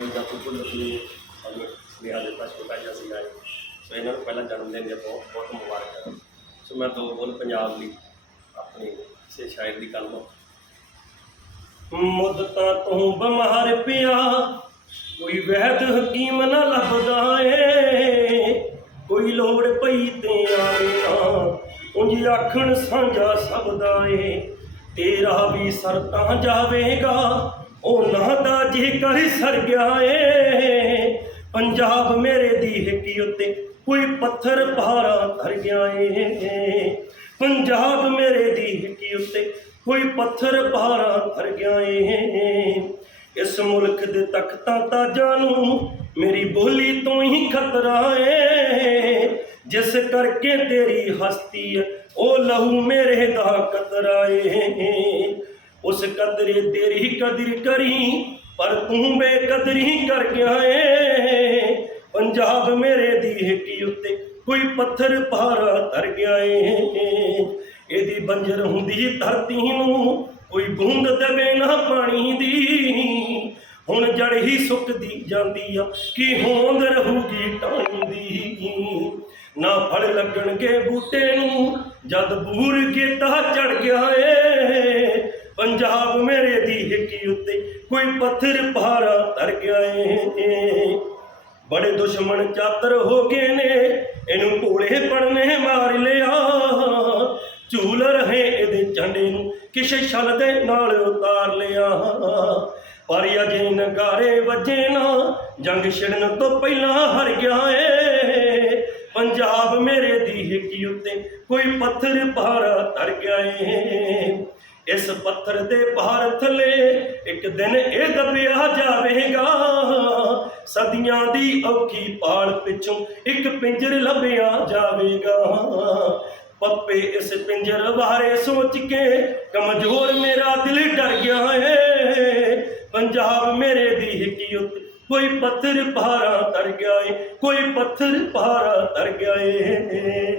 ਦਾ ਕੁੱਲ ਨੂੰ ਸਾਨੂੰ ਸੁਨੇਹਾ ਦਿੱਤਾ ਛੋਟਾ ਜਿਹਾ ਸੀਗਾ ਇਹ। ਸੋ ਇਹਨਾਂ ਨੂੰ ਪਹਿਲਾਂ ਜਨਮ ਦਿਨ ਦੀਆਂ ਬਹੁਤ ਬਹੁਤ ਮੁਬਾਰਕਾਂ ਸੋ ਮੈਂ ਦੋ ਬੋਲ ਪੰਜਾਬ ਲਈ ਆਪਣੀ ਸੇ ਸ਼ਾਇਰ ਦੀ ਕਲਮ ਮੁੱਦਤਾਂ ਤੋਂ ਬਿਮਾਰ ਪਿਆ, ਕੋਈ ਵਹਿਦ ਹਕੀਮ ਨਾ ਲੱਭਦਾ ਏ ਕੋਈ ਲੋੜ ਪਈ ਤੇ ਆਵੇ ਨਾ ਉਂਝ ਆਖਣ ਸਾਂਝਾ ਸਭ ਏ ਤੇਰਾ ਵੀ ਸਰ ਤਾਂ ਜਾਵੇਗਾ ਉਹ ਦਾ ਜੇ ਕਰ ਸਰ ਗਿਆ ਏ। ਪੰਜਾਬ ਮੇਰੇ ਦੀ ਹਿੱਕੀ ਉੱਤੇ ਕੋਈ ਪੱਥਰ ਭਾਰਾ ਧਰ ਗਿਆ ਏ। ਪੰਜਾਬ ਮੇਰੇ ਦੀ ਹਿੱਕੀ ਉੱਤੇ ਕੋਈ ਪੱਥਰ ਭਾਰਾ ਧਰ ਗਿਆ ਏ। ਇਸ ਮੁਲਕ ਦੇ ਤਖਤਾਂ ਤਾਜਾਂ ਨੂੰ ਮੇਰੀ ਬੋਲੀ ਤੋਂ ਹੀ ਖਤਰਾ ਏ। ਜਿਸ ਕਰਕੇ ਤੇਰੀ ਹਸਤੀ ਉਹ ਲਹੂ ਮੇਰੇ ਦਾ ਕਤਰਾ ਏ ਉਸ ਕਦਰੇ ਤੇਰੀ ਕਦਰ ਕਰੀ, ਪਰ ਤੂੰ ਬੇਕਦਰੀ ਕਰ ਗਿਆ ਏ ਪੰਜਾਬ ਮੇਰੇ ਦੀ ਹਿੱਕੀ ਉੱਤੇ ਕੋਈ ਪੱਥਰ ਭਾਰਾ ਧਰ ਗਿਆ ਏ ਇਹਦੀ ਬੰਜਰ ਹੁੰਦੀ ਧਰਤੀ ਨੂੰ, ਕੋਈ ਬੂੰਦ ਦੇਵੇ ਨਾ ਪਾਣੀ ਦੀ। ਹੀ ਸੁੱਕਦੀ ਜਾਂਦੀ ਆ। ਕੀ ਹੋਂਦ ਰਹੂਗੀ ਟਾਣੀ ਨਾ ਫੜ ਲੱਗਣਗੇ ਬੂਟੇ ਨੂੰ, ਜਦ ਬੂਰ ਗੇਤਾ ਚੜ ਗਿਆ ਏ। ਪੰਜਾਬ ਮੇਰੇ ਦੀ ਹਿੱਕੀ ਉੱਤੇ ਕੋਈ ਪੱਥਰ ਭਾਰਾ ਤਰ ਗਿਆ ਏ। ਬੜੇ ਦੁਸ਼ਮਣ ਚਾਤਰ ਹੋ ਗਏ ਨੇ ਰਹੇ ਇਹਦੇ ਝੰਡੇ ਨੂੰ, ਕਿਸੇ ਛਲ ਦੇ ਨਾਲ ਉਤਾਰ ਲਿਆ। ਪਰ ਅਜੇ ਨਗਾਰੇ ਵੱਜੇ ਨਾ, ਜੰਗ ਛਿੜਨ ਤੋਂ ਪਹਿਲਾਂ ਹਰ ਗਿਆ ਏ। ਪੰਜਾਬ ਮੇਰੇ ਦੀ ਹਿੱਕੀ ਉੱਤੇ ਕੋਈ ਪੱਥਰ ਭਾਰਾ ਧਰ ਗਿਆ ਏ। ਇਸ ਪੱਥਰ ਦੇ ਭਾਰ ਥੱਲੇ ਇੱਕ ਦਿਨ ਇਹ ਦਬਿਆ ਜਾਵੇਗਾ। ਸਦੀਆਂ ਦੀ ਔਖੀ ਪਾਲ ਪਿੱਛੋਂ ਇੱਕ ਪਿੰਜਰ ਲੱਭਿਆ ਜਾਵੇਗਾ। ਪੱਪੇ ਇਸ ਪਿੰਜਰ ਬਾਰੇ ਸੋਚ ਕੇ, ਕਮਜ਼ੋਰ ਮੇਰਾ ਦਿਲ ਡਰ ਗਿਆ ਏ। ਪੰਜਾਬ ਮੇਰੇ ਦੀ ਹਿੱਕੀ ਉੱਤੇ ਕੋਈ ਪੱਥਰ ਭਾਰਾ ਧਰ ਗਿਆ ਏ, ਕੋਈ ਪੱਥਰ ਭਾਰਾ ਧਰ ਗਿਆ ਏ।